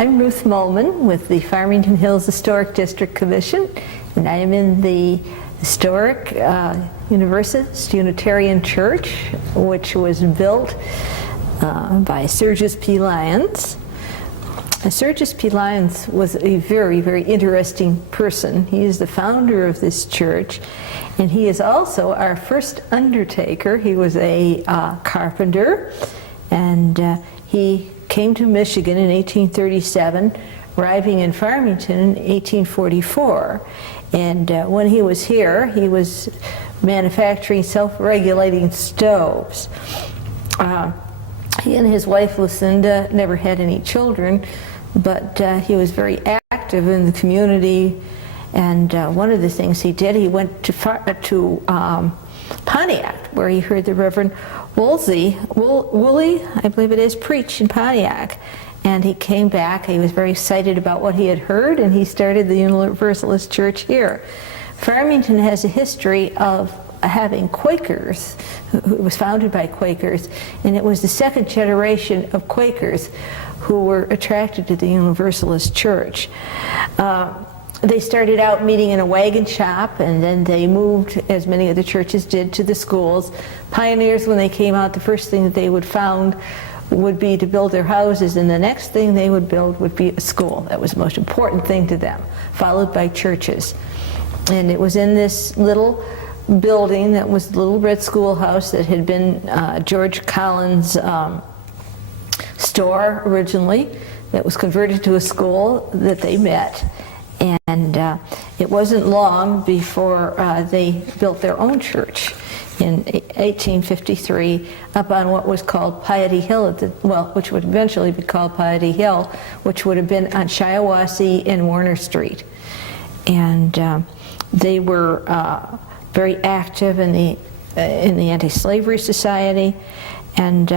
I'm Ruth Molman with the Farmington Hills Historic District Commission, and I am in the historic Universalist Unitarian Church, which was built by Sergius P. Lyons. Sergius P. Lyons was a very, very interesting person. He is the founder of this church, and he is also our first undertaker. He was a carpenter, and he came to Michigan in 1837, arriving in Farmington in 1844. And when he was here, he was manufacturing self-regulating stoves. He and his wife Lucinda never had any children, but he was very active in the community. And one of the things he did, he went to Pontiac, where he heard the Reverend Woolley, I believe it is, preach in Pontiac. And he came back, he was very excited about what he had heard, and he started the Universalist Church here. Farmington has a history of having Quakers. It was founded by Quakers, and it was the second generation of Quakers who were attracted to the Universalist Church. They started out meeting in a wagon shop, and then they moved, as many of the churches did, to the schools. Pioneers, when they came out, the first thing that they would found would be to build their houses, and the next thing they would build would be a school. That was the most important thing to them, followed by churches. And it was in this little building that was the Little Red Schoolhouse that had been George Collins' store originally, that was converted to a school, that they met. And it wasn't long before they built their own church in 1853 up on what was called Piety Hill, which would eventually be called Piety Hill, which would have been on Shiawassee and Warner Street. And they were very active in the Anti-Slavery Society, and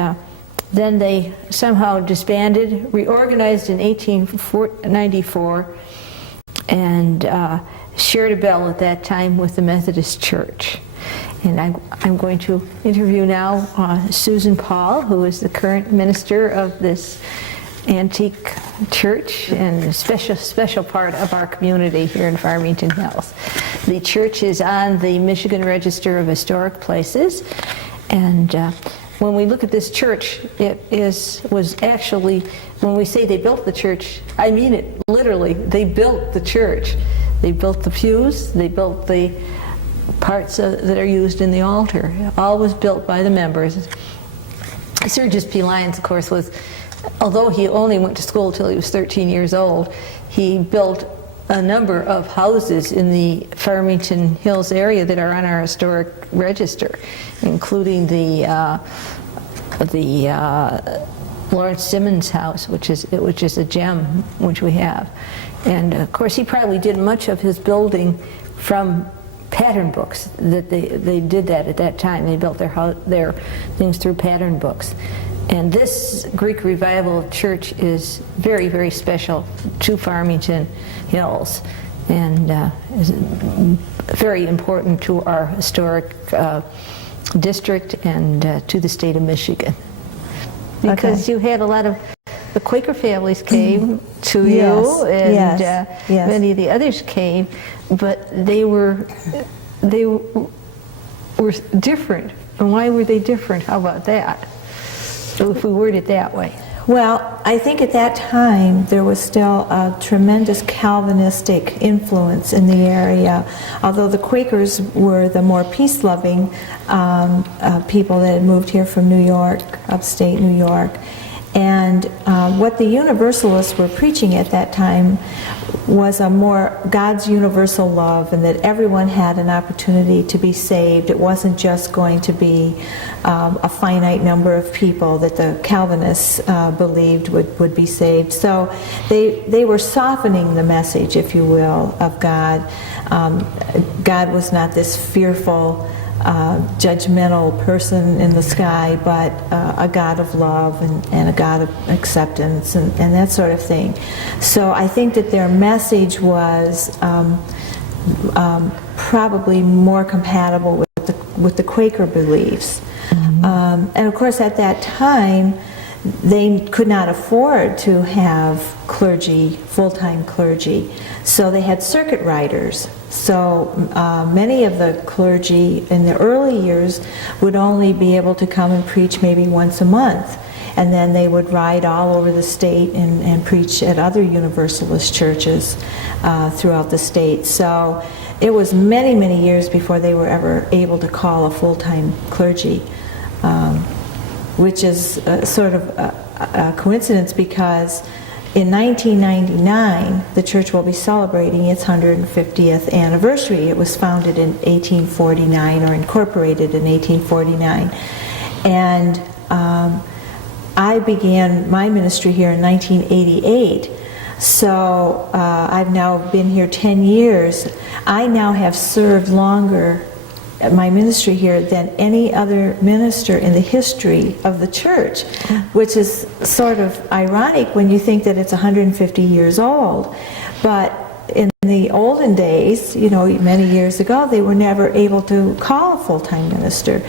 then they somehow disbanded, reorganized in 1894, and shared a bell at that time with the Methodist Church. And I'm going to interview now Susan Paul, who is the current minister of this antique church and a special part of our community here in Farmington Hills. The church is on the Michigan Register of Historic Places, and when we look at this church, was actually, when we say they built the church, I mean it literally. They built the church. They built the pews, they built the parts that are used in the altar. All was built by the members. Sergius P. Lyons, of course, although he only went to school till he was 13 years old, he built a number of houses in the Farmington Hills area that are on our historic register, including the Lawrence Simmons house, which is a gem, which we have. And of course, he probably did much of his building from pattern books. That they did that at that time. They built their things through pattern books. And this Greek Revival Church is very, very special to Farmington Hills, and is very important to our historic district and to the state of Michigan. Because you had a lot of the Quaker families came to you, and many of the others came, but they were different. And why were they different? How about that? So if we word it that way. Well, I think at that time there was still a tremendous Calvinistic influence in the area, although the Quakers were the more peace-loving people that had moved here from New York, upstate New York. And what the Universalists were preaching at that time was a more God's universal love, and that everyone had an opportunity to be saved. It wasn't just going to be a finite number of people that the Calvinists believed would be saved. So they were softening the message, if you will, of God. God was not this fearful, judgmental person in the sky, but a God of love and a God of acceptance and that sort of thing. So I think that their message was probably more compatible with the Quaker beliefs. Mm-hmm. And of course at that time they could not afford to have clergy, full-time clergy, so they had circuit riders. So many of the clergy in the early years would only be able to come and preach maybe once a month, and then they would ride all over the state and preach at other Universalist churches throughout the state. So it was many, many years before they were ever able to call a full-time clergy, which is sort of a coincidence, because in 1999 the church will be celebrating its 150th anniversary. It was founded in 1849, or incorporated in 1849, and I began my ministry here in 1988. So I've now been here 10 years. I now have served longer at my ministry here than any other minister in the history of the church, which is sort of ironic when you think that it's 150 years old. But in the olden days, you know, many years ago, they were never able to call a full-time minister.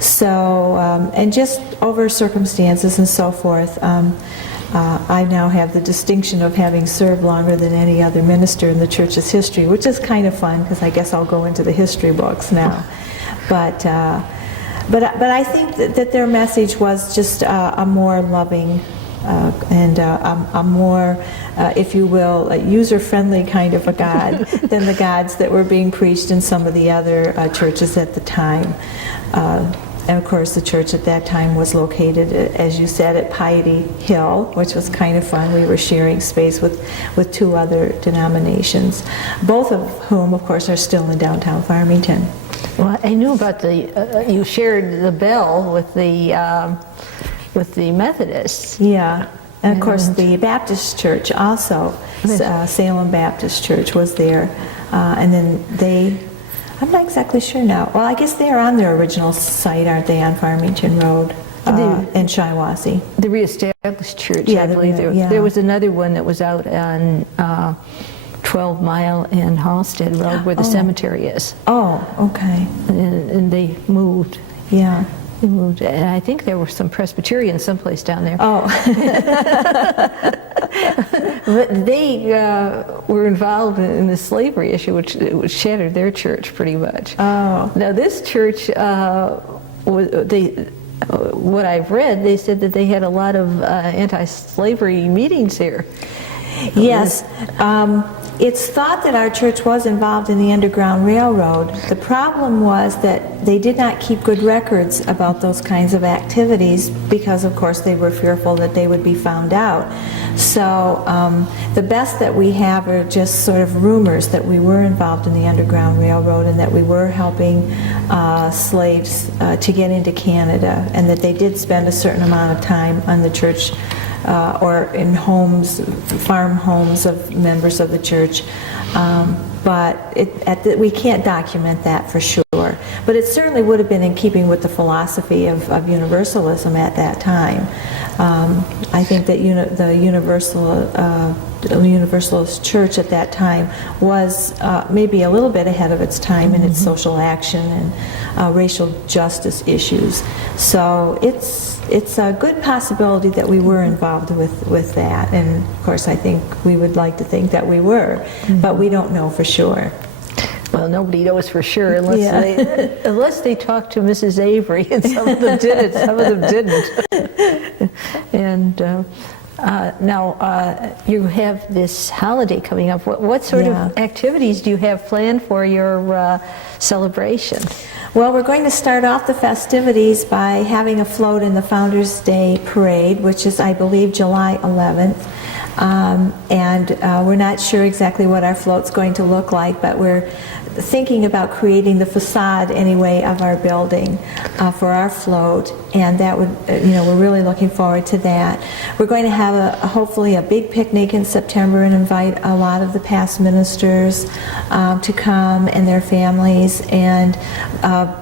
So, and just over circumstances and so forth, I now have the distinction of having served longer than any other minister in the church's history, which is kind of fun, because I guess I'll go into the history books now. But I think that their message was just a more loving and a more, if you will, a user-friendly kind of a God than the gods that were being preached in some of the other churches at the time. And of course, the church at that time was located, as you said, at Piety Hill, which was kind of fun. We were sharing space with two other denominations, both of whom, of course, are still in downtown Farmington. Well, I knew about the, you shared the bell with the Methodists. Yeah, and of course the Baptist church also, Salem Baptist Church was there, and then they, I'm not exactly sure now. Well, I guess they are on their original site, aren't they, on Farmington Road in Shiawassee? The Reestablished Church, yeah, I believe. Yeah. There was another one that was out on 12 Mile and Halstead Road, where the cemetery is. Oh, okay. And they moved. Yeah. They moved, and I think there were some Presbyterians someplace down there. Oh. But they were involved in the slavery issue, which shattered their church pretty much. Oh. Now this church, what I've read, they said that they had a lot of anti-slavery meetings here. Yes. It's thought that our church was involved in the Underground Railroad. The problem was that they did not keep good records about those kinds of activities because, of course, they were fearful that they would be found out. So the best that we have are just sort of rumors that we were involved in the Underground Railroad and that we were helping slaves to get into Canada, and that they did spend a certain amount of time on the church or in homes, farm homes of members of the church. But we can't document that for sure. But it certainly would have been in keeping with the philosophy of Universalism at that time. I think that the Universalist Church at that time was maybe a little bit ahead of its time in its social action and racial justice issues. So it's a good possibility that we were involved with that, and of course I think we would like to think that we were, but we don't know for sure. Well, nobody knows for sure unless they talked to Mrs. Avery, and some of them did it, some of them didn't. And now you have this holiday coming up. What sort of activities do you have planned for your celebration? Well, we're going to start off the festivities by having a float in the Founders Day Parade, which is, I believe, July 11th. And we're not sure exactly what our float's going to look like, but we're thinking about creating the facade anyway of our building for our float, and that would, we're really looking forward to that. We're going to have hopefully a big picnic in September and invite a lot of the past ministers to come and their families and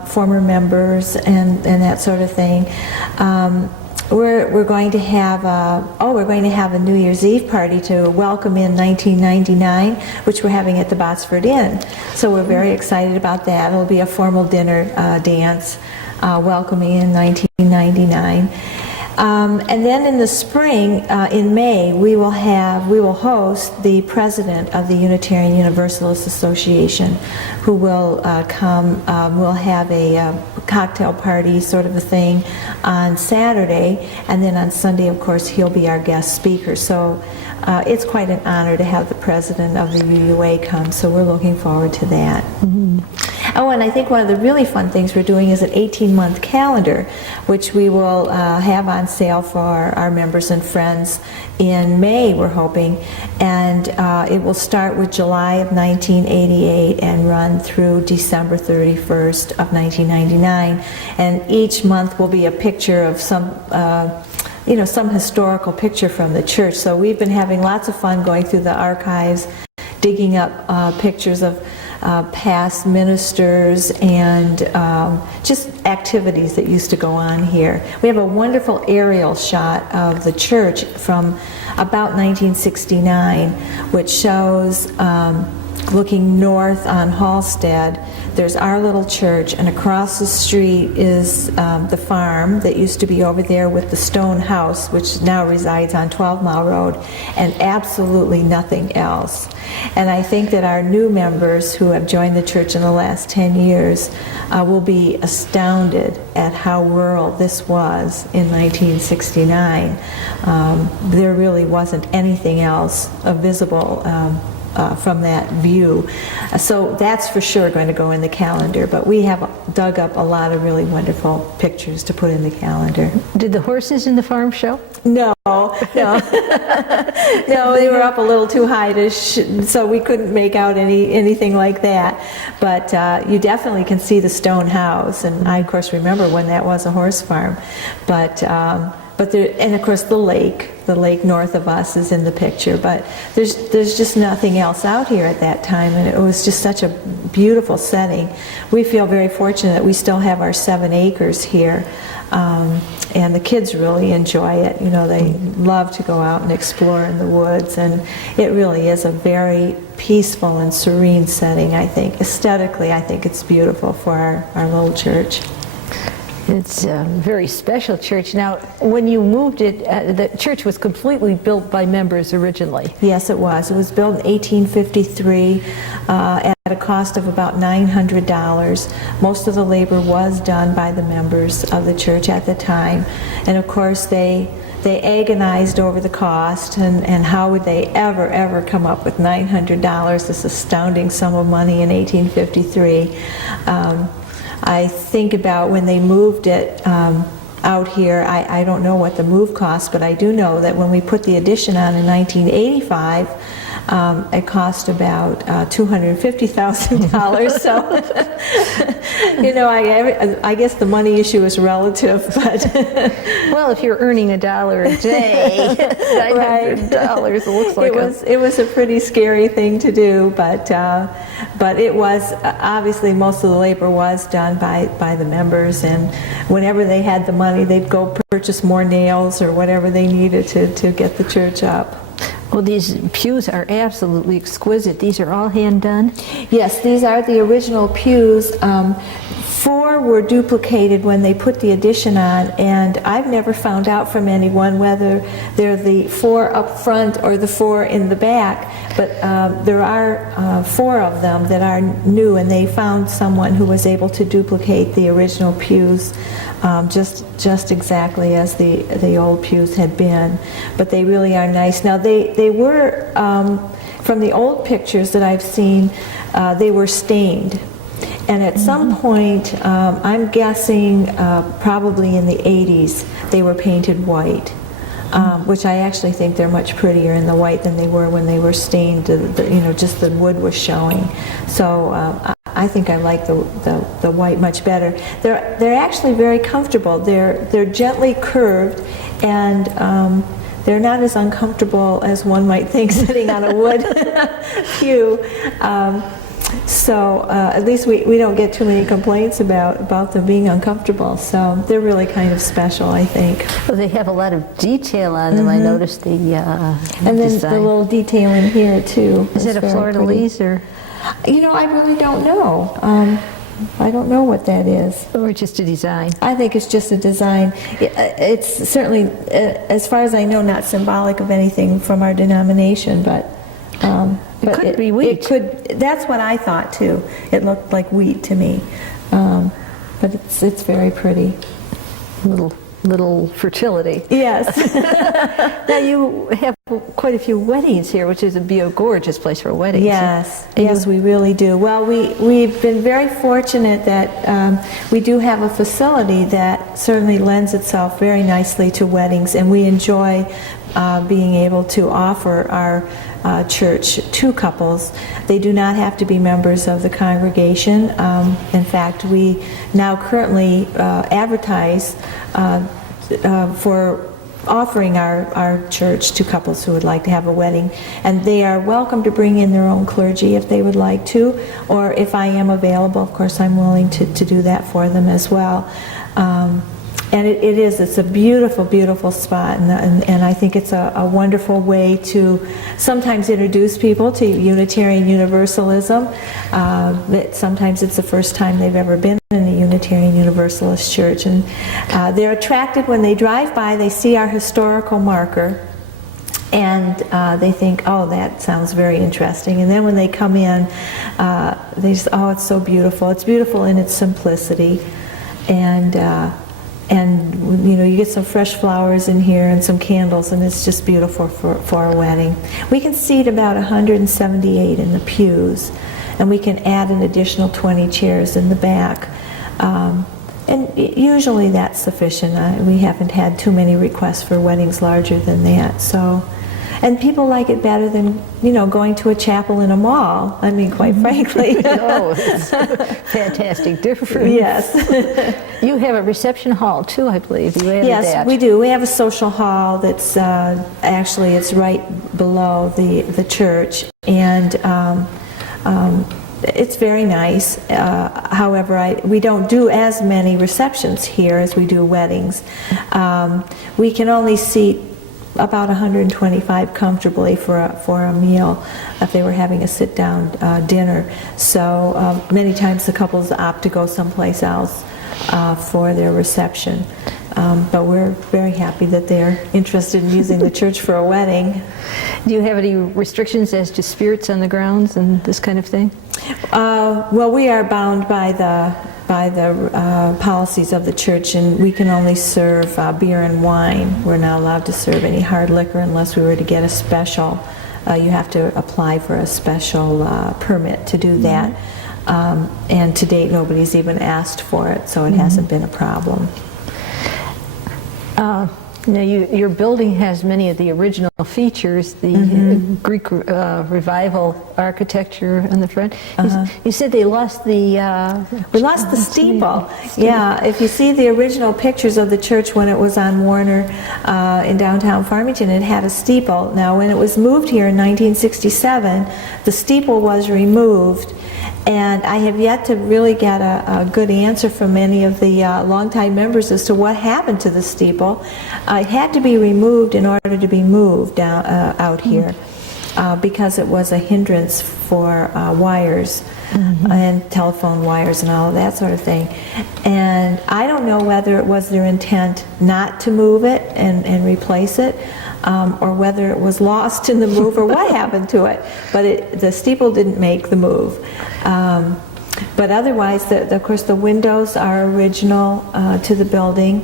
former members and that sort of thing. We're going to have a New Year's Eve party to welcome in 1999, which we're having at the Botsford Inn. So we're very excited about that. It'll be a formal dinner dance welcoming in 1999. And then in the spring, in May, we will host the president of the Unitarian Universalist Association, who will come. We'll have a cocktail party, sort of a thing, on Saturday, and then on Sunday, of course, he'll be our guest speaker. So it's quite an honor to have the president of the UUA come. So we're looking forward to that. Mm-hmm. Oh, and I think one of the really fun things we're doing is an 18-month calendar, which we will have on sale for our members and friends in May, we're hoping. And it will start with July of 1988 and run through December 31st of 1999. And each month will be a picture of some historical picture from the church. So we've been having lots of fun going through the archives, digging up pictures of past ministers and just activities that used to go on here. We have a wonderful aerial shot of the church from about 1969, which shows looking north on Halstead. There's our little church, and across the street is the farm that used to be over there with the stone house, which now resides on 12 Mile Road, and absolutely nothing else. And I think that our new members who have joined the church in the last 10 years will be astounded at how rural this was in 1969. There really wasn't anything else visible from that view. So that's for sure going to go in the calendar, but we have dug up a lot of really wonderful pictures to put in the calendar. Did the horses in the farm show? No. No, they were up a little too high so we couldn't make out anything like that. But you definitely can see the stone house, and I of course remember when that was a horse farm. But there, and of course the lake north of us is in the picture, but there's just nothing else out here at that time, and it was just such a beautiful setting. We feel very fortunate that we still have our 7 acres here, and the kids really enjoy it. You know, they love to go out and explore in the woods, and it really is a very peaceful and serene setting, I think. Aesthetically, I think it's beautiful for our little church. It's a very special church. Now, when you moved it, the church was completely built by members originally. Yes, it was. It was built in 1853 at a cost of about $900. Most of the labor was done by the members of the church at the time. And of course, they agonized over the cost and how would they ever come up with $900, this astounding sum of money in 1853. I think about when they moved it out here, I don't know what the move cost, but I do know that when we put the addition on in 1985, it cost about $250,000. So, you know, I guess the money issue is relative, but well, if you're earning $1 a day, $900 looks like it was a pretty scary thing to do, but it was obviously most of the labor was done by the members, and whenever they had the money, they'd go purchase more nails or whatever they needed to get the church up. Well, these pews are absolutely exquisite. These are all hand done? Yes, these are the original pews. 4 were duplicated when they put the addition on, and I've never found out from anyone whether they're the 4 up front or the 4 in the back, but there are 4 of them that are new, and they found someone who was able to duplicate the original pews just exactly as the old pews had been. But they really are nice. Now they were, from the old pictures that I've seen, they were stained. And at some point, I'm guessing probably in the 80s, they were painted white, which I actually think they're much prettier in the white than they were when they were stained. Just the wood was showing. So I think I like the white much better. They're actually very comfortable. They're gently curved, and they're not as uncomfortable as one might think sitting on a wood pew. So at least we don't get too many complaints about them being uncomfortable. So they're really kind of special, I think. Well, they have a lot of detail on them. I noticed the and then design. the little detailing here too. Is it a fleur-de-lis or? You know, I really don't know. I don't know what that is. Or just a design? I think it's just a design. It's certainly, as far as I know, not symbolic of anything from our denomination, but It could be wheat. It could. That's what I thought too. It looked like wheat to me, but it's very pretty. Little fertility. Yes. Now you have quite a few weddings here, which would be a gorgeous place for weddings. Yes, yes, we really do. Well, we've been very fortunate that we do have a facility that certainly lends itself very nicely to weddings, and we enjoy being able to offer our church to couples. They do not have to be members of the congregation. In fact, we now currently advertise for offering our church to couples who would like to have a wedding, and they are welcome to bring in their own clergy if they would like to, or if I am available, of course I'm willing to do that for them as well. And it's a beautiful, beautiful spot, and I think it's a wonderful way to sometimes introduce people to Unitarian Universalism. Sometimes it's the first time they've ever been in a Unitarian Universalist church, and they're attracted when they drive by, they see our historical marker, and they think, oh, that sounds very interesting. And then when they come in, they just, oh, it's so beautiful. It's beautiful in its simplicity. And you know, you get some fresh flowers in here and some candles, and it's just beautiful for a wedding. We can seat about 178 in the pews, and we can add an additional 20 chairs in the back. And usually that's sufficient. We haven't had too many requests for weddings larger than that. So, and people like it better than, you know, going to a chapel in a mall. I mean, quite frankly. Oh, it's a fantastic difference. Yes. You have a reception hall too, I believe. You added Yes, that. we do. We have a social hall that's actually it's right below the church, and it's very nice. However, we don't do as many receptions here as we do weddings. We can only seat about 125 comfortably for a meal if they were having a sit-down dinner. So many times the couples opt to go someplace else for their reception. But we're very happy that they're interested in using the church for a wedding. Do you have any restrictions as to spirits on the grounds and this kind of thing? Well, we are bound by the policies of the church, and we can only serve beer and wine. We're not allowed to serve any hard liquor unless we were to get a special. You have to apply for a special permit to do that. And to date, nobody's even asked for it, so it hasn't been a problem. Now, your building has many of the original features, the Greek revival architecture on the front. You said they lost the... We lost the steeple. Yeah, if you see the original pictures of the church when it was on Warner in downtown Farmington, it had a steeple. Now, when it was moved here in 1967, the steeple was removed. And I have yet to really get a good answer from many of the longtime members as to what happened to the steeple. It had to be removed in order to be moved out here because it was a hindrance for wires and telephone wires and all of that sort of thing. And I don't know whether it was their intent not to move it and replace it, or whether it was lost in the move or what happened to it. But the steeple didn't make the move. But otherwise, of course, the windows are original to the building.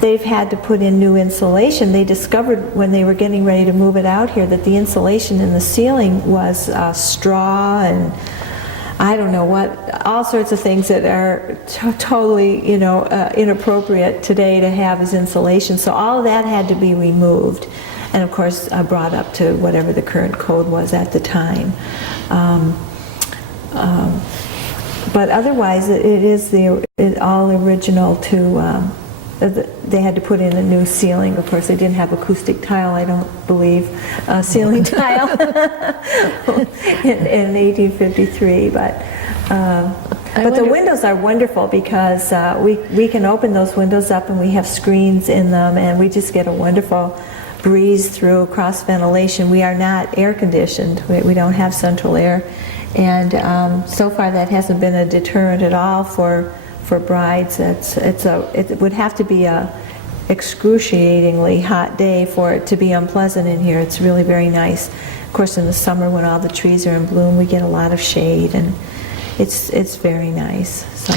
They've had to put in new insulation. They discovered when they were getting ready to move it out here that the insulation in the ceiling was straw and I don't know what, all sorts of things that are totally, you know, inappropriate today to have as insulation. So all of that had to be removed, and of course brought up to whatever the current code was at the time. But otherwise, it is all original to. They had to put in a new ceiling. Of course, they didn't have acoustic tile, I don't believe, ceiling tile in 1853. But the windows are wonderful because we can open those windows up and we have screens in them, and we just get a wonderful breeze through cross ventilation. We are not air conditioned. We don't have central air And so far that hasn't been a deterrent at all for brides. It would have to be a excruciatingly hot day for it to be unpleasant in here. It's really very nice. Of course, in the summer when all the trees are in bloom, we get a lot of shade, and it's very nice. So,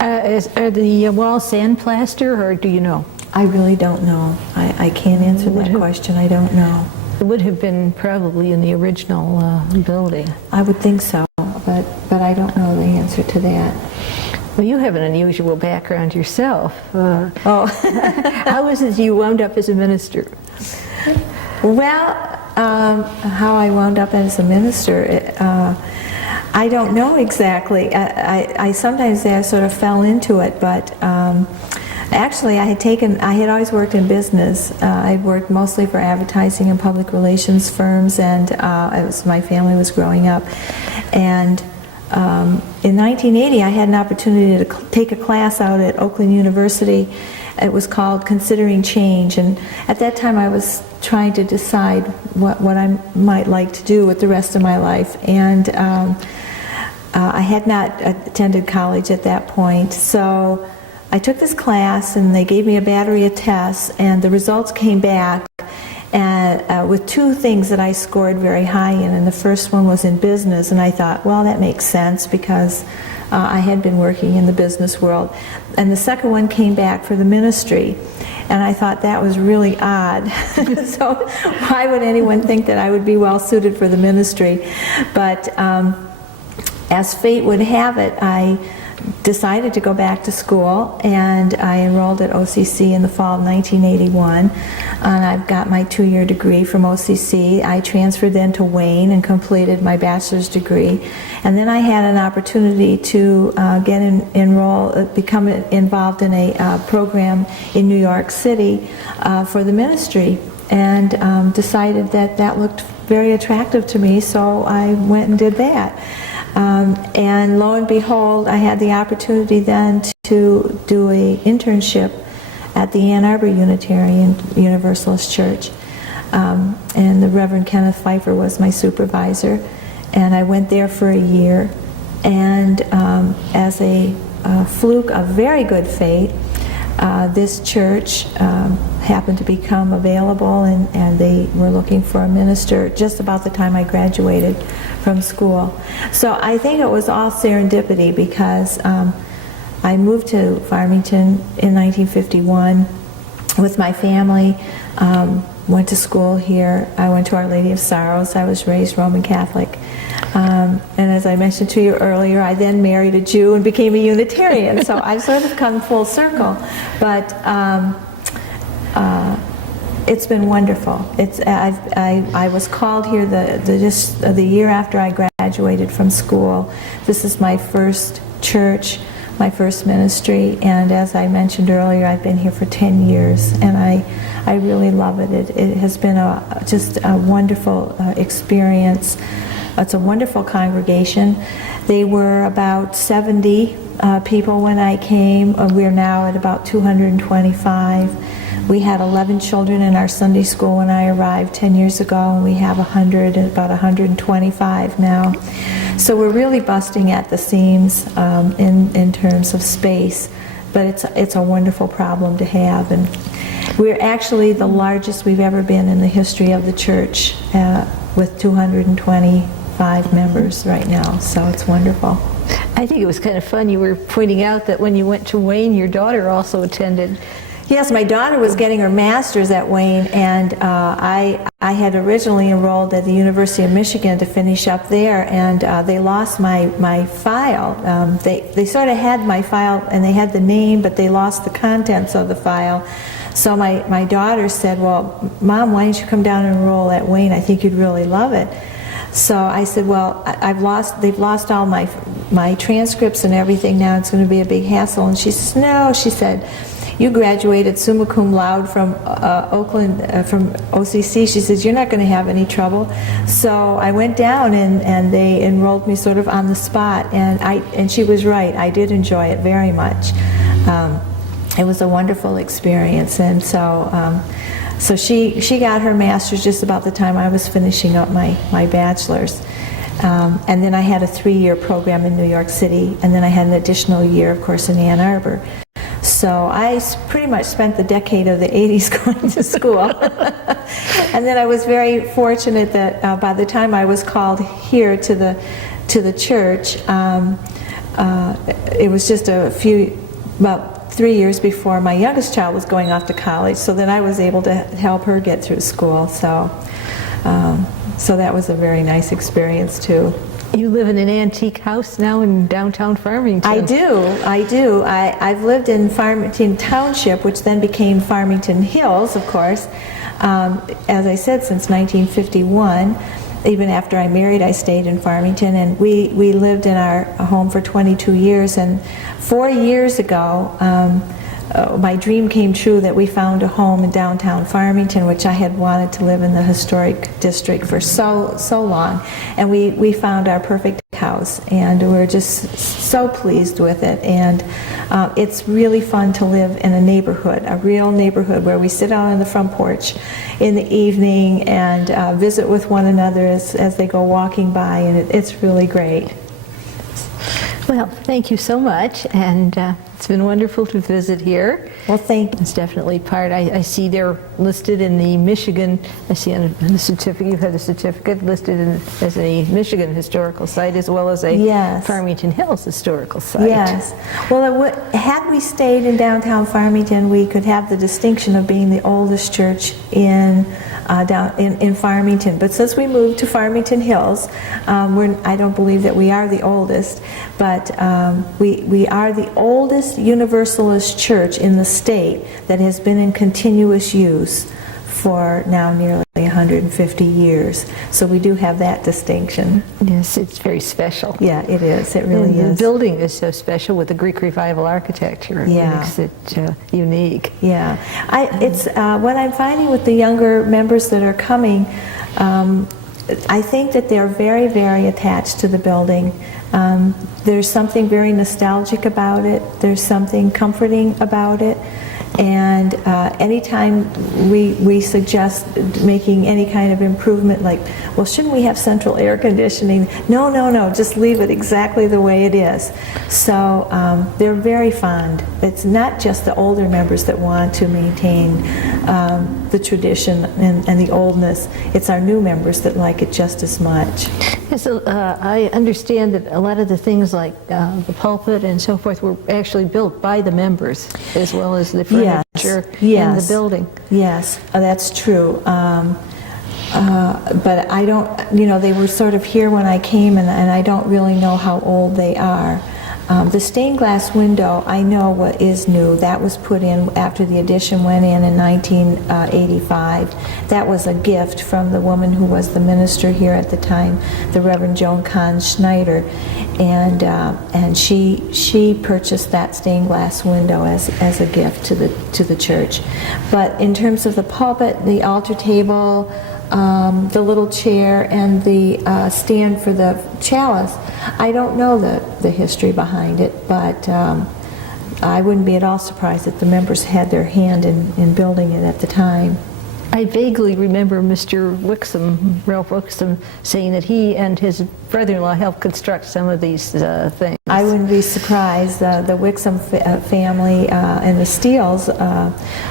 are the walls sandplaster, or do you know? I really don't know. I can't answer that question. I don't know. It would have been probably in the original building. I would think so, but I don't know the answer to that. Well, you have an unusual background yourself. Oh. How is it you wound up as a minister? Well, how I wound up as a minister, I don't know exactly. I sometimes say I sort of fell into it, but actually I had always worked in business. I worked mostly for advertising and public relations firms, and my family was growing up. And in 1980, I had an opportunity to take a class out at Oakland University. It was called Considering Change, and at that time I was trying to decide what I might like to do with the rest of my life. And I had not attended college at that point, so I took this class and they gave me a battery of tests, and the results came back and with two things that I scored very high in, and the first one was in business, and I thought, well, that makes sense because I had been working in the business world. And the second one came back for the ministry, and I thought that was really odd. So why would anyone think that I would be well suited for the ministry? But as fate would have it, I decided to go back to school, and I enrolled at OCC in the fall of 1981, and I've got my 2-year degree from OCC. I transferred then to Wayne and completed my bachelor's degree, and then I had an opportunity to become involved in a program in New York City for the ministry, and decided that looked very attractive to me, so I went and did that. And lo and behold, I had the opportunity then to do an internship at the Ann Arbor Unitarian Universalist Church. And the Reverend Kenneth Pfeiffer was my supervisor. And I went there for a year. And as a fluke of very good fate, this church happened to become available, and they were looking for a minister just about the time I graduated from school. So I think it was all serendipity, because I moved to Farmington in 1951 with my family, went to school here. I went to Our Lady of Sorrows. I was raised Roman Catholic. And as I mentioned to you earlier, I then married a Jew and became a Unitarian. So I've sort of come full circle. But it's been wonderful. I was called here the year after I graduated from school. This is my first church, my first ministry, and as I mentioned earlier, I've been here for 10 years, and I really love it. It has been just a wonderful experience. It's a wonderful congregation. They were about 70 people when I came. We're now at about 225. We had 11 children in our Sunday school when I arrived 10 years ago, and we have about 125 now. So we're really busting at the seams in terms of space, but it's a wonderful problem to have. And we're actually the largest we've ever been in the history of the church, with 225 members right now, so it's wonderful. I think it was kind of fun. You were pointing out that when you went to Wayne, your daughter also attended. Yes, my daughter was getting her master's at Wayne, and I had originally enrolled at the University of Michigan to finish up there, and they lost my file. They sort of had my file, and they had the name, but they lost the contents of the file. So my daughter said, well, Mom, why don't you come down and enroll at Wayne? I think you'd really love it. So I said, well, they've lost all my transcripts and everything now. It's going to be a big hassle. And she says, no, she said, you graduated summa cum laude from Oakland, from OCC. She says, you're not going to have any trouble. So I went down, and they enrolled me sort of on the spot, and she was right. I did enjoy it very much. It was a wonderful experience, and so she got her master's just about the time I was finishing up my bachelor's. And then I had a 3-year program in New York City, and then I had an additional year, of course, in Ann Arbor. So I pretty much spent the decade of the 80s going to school. And then I was very fortunate that by the time I was called here to the church, it was just about 3 years before my youngest child was going off to college, so then I was able to help her get through school. So that was a very nice experience too. You live in an antique house now in downtown Farmington. I do. I've lived in Farmington Township, which then became Farmington Hills, of course, as I said, since 1951. Even after I married, I stayed in Farmington, and we lived in our home for 22 years. And 4 years ago, my dream came true that we found a home in downtown Farmington, which I had wanted to live in the historic district for so long. And we found our perfect house, and we're just so pleased with it. And it's really fun to live in a neighborhood, a real neighborhood, where we sit out on the front porch in the evening and visit with one another as they go walking by, and it's really great. Well, thank you so much, and it's been wonderful to visit here. Well, thank you. It's definitely part, I see they're listed in the Michigan, I see on the certificate, you've had a certificate listed as a Michigan historical site as well as a Yes. Farmington Hills historical site. Yes. Well, had we stayed in downtown Farmington, we could have the distinction of being the oldest church in Farmington. But since we moved to Farmington Hills, I don't believe that we are the oldest, but we are the oldest Universalist church in the state that has been in continuous use for now nearly 150 years. So we do have that distinction. Yes, it's very special. Yeah, it is. It really And is. the building is so special with the Greek Revival architecture. Yeah. It makes it unique. Yeah, it's what I'm finding with the younger members that are coming. I think that they're very, very attached to the building. There's something very nostalgic about it. There's something comforting about it. And anytime we suggest making any kind of improvement, like, well, shouldn't we have central air conditioning? No, just leave it exactly the way it is. So they're very fond. It's not just the older members that want to maintain the tradition and the oldness. It's our new members that like it just as much. Yes, I understand that a lot of the things like the pulpit and so forth were actually built by the members as well as the furniture and the building. Yes, that's true. But I don't, they were sort of here when I came, and I don't really know how old they are. The stained glass window, I know what is new. That was put in after the addition went in 1985. That was a gift from the woman who was the minister here at the time, the Reverend Joan Kahn Schneider, and she purchased that stained glass window as a gift to the church. But in terms of the pulpit, the altar table, the little chair, and the stand for the chalice, I don't know the history behind it, but I wouldn't be at all surprised if the members had their hand in building it at the time. I vaguely remember Mr. Wixom, Ralph Wixom, saying that he and his brother-in-law helped construct some of these things. I wouldn't be surprised. The Wixom family and the Steeles,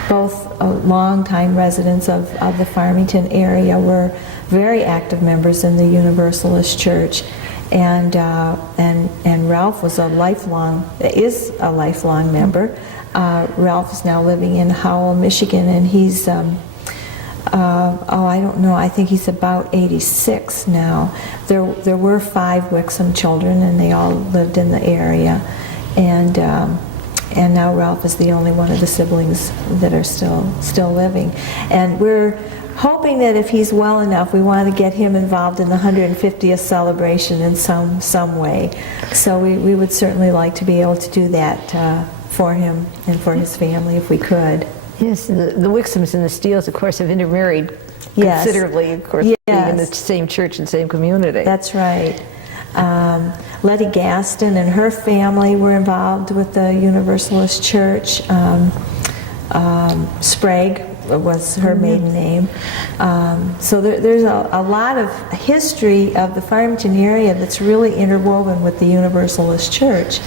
both longtime residents of the Farmington area, were very active members in the Universalist Church. And Ralph is a lifelong member. Ralph is now living in Howell, Michigan, and he's I don't know, I think he's about 86 now. There were 5 Wixom children, and they all lived in the area. And now Ralph is the only one of the siblings that are still living. And we're hoping that if he's well enough, we want to get him involved in the 150th celebration in some way. So we would certainly like to be able to do that for him and for his family if we could. Yes, the Wixoms and the Steeles, of course, have intermarried considerably, of course, being in the same church and same community. That's right. Letty Gaston and her family were involved with the Universalist Church. Sprague was her maiden name. So there's a lot of history of the Farmington area that's really interwoven with the Universalist Church.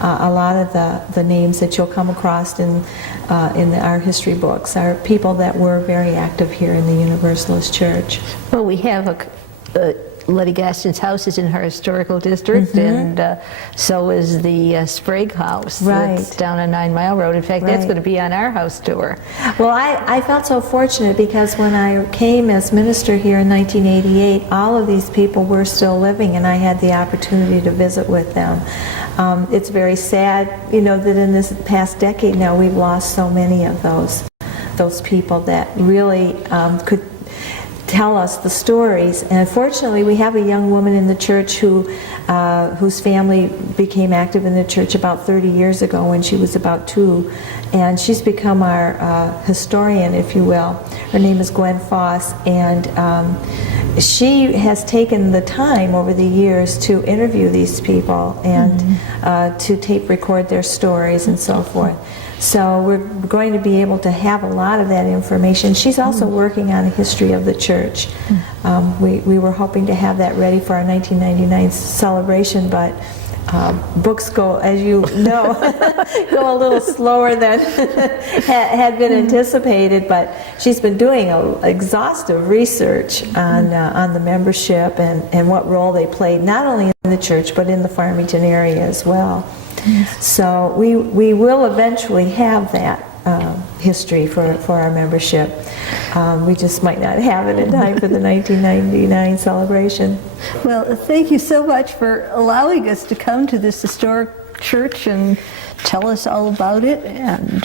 A lot of the names that you'll come across in our history books are people that were very active here in the Universalist Church. Well, we have Letty Gaston's house is in her historical district, and so is the Sprague house that's down on 9 Mile Road. In fact, that's going to be on our house tour. Well, I felt so fortunate because when I came as minister here in 1988, all of these people were still living, and I had the opportunity to visit with them. It's very sad, you know, that in this past decade now we've lost so many of those people that really could tell us the stories. And fortunately, we have a young woman in the church whose family became active in the church about 30 years ago when she was about 2, and she's become our historian, if you will. Her name is Gwen Foss, and she has taken the time over the years to interview these people and to tape record their stories and so forth. So we're going to be able to have a lot of that information. She's also working on a history of the church. We were hoping to have that ready for our 1999 celebration, but books go, as you know, go a little slower than had been anticipated. But she's been doing exhaustive research on the membership and what role they played, not only in the church but in the Farmington area as well. So we will eventually have that history for our membership. We just might not have it in time for the 1999 celebration. Well, thank you so much for allowing us to come to this historic church and tell us all about it and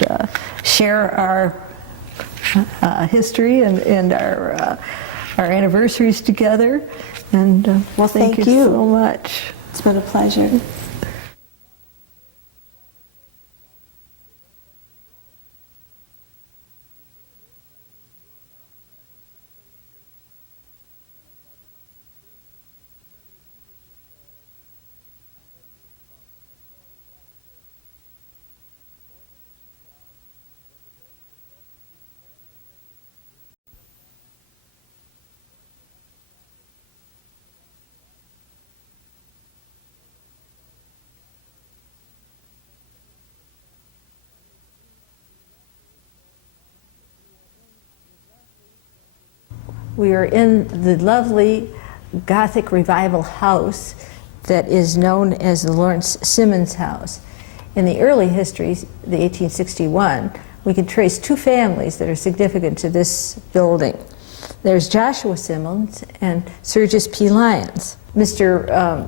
share our history and our anniversaries together. And well, thank you so much. It's been a pleasure. We are in the lovely Gothic Revival house that is known as the Lawrence Simmons House. In the early histories, the 1861, we can trace 2 families that are significant to this building. There's Joshua Simmons and Sergius P. Lyons. Mr.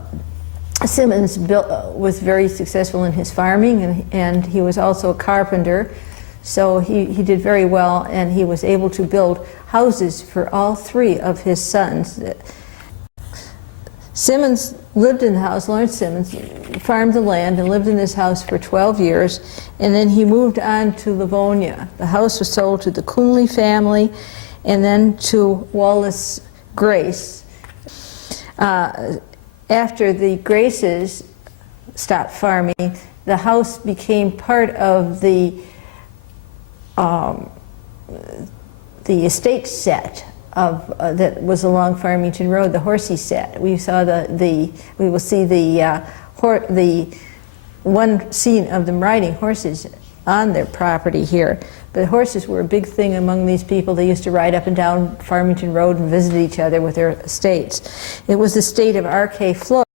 Simmons was very successful in his farming, and he was also a carpenter. So he did very well, and he was able to build houses for all 3 of his sons. Simmons lived in the house, Lawrence Simmons farmed the land and lived in this house for 12 years, and then he moved on to Livonia. The house was sold to the Coonley family and then to Wallace Grace. After the Graces stopped farming, the house became part of the estate set of that was along Farmington Road, the horsey set. We saw we will see the one scene of them riding horses on their property here. But horses were a big thing among these people. They used to ride up and down Farmington Road and visit each other with their estates. It was the estate of R.K. Floyd.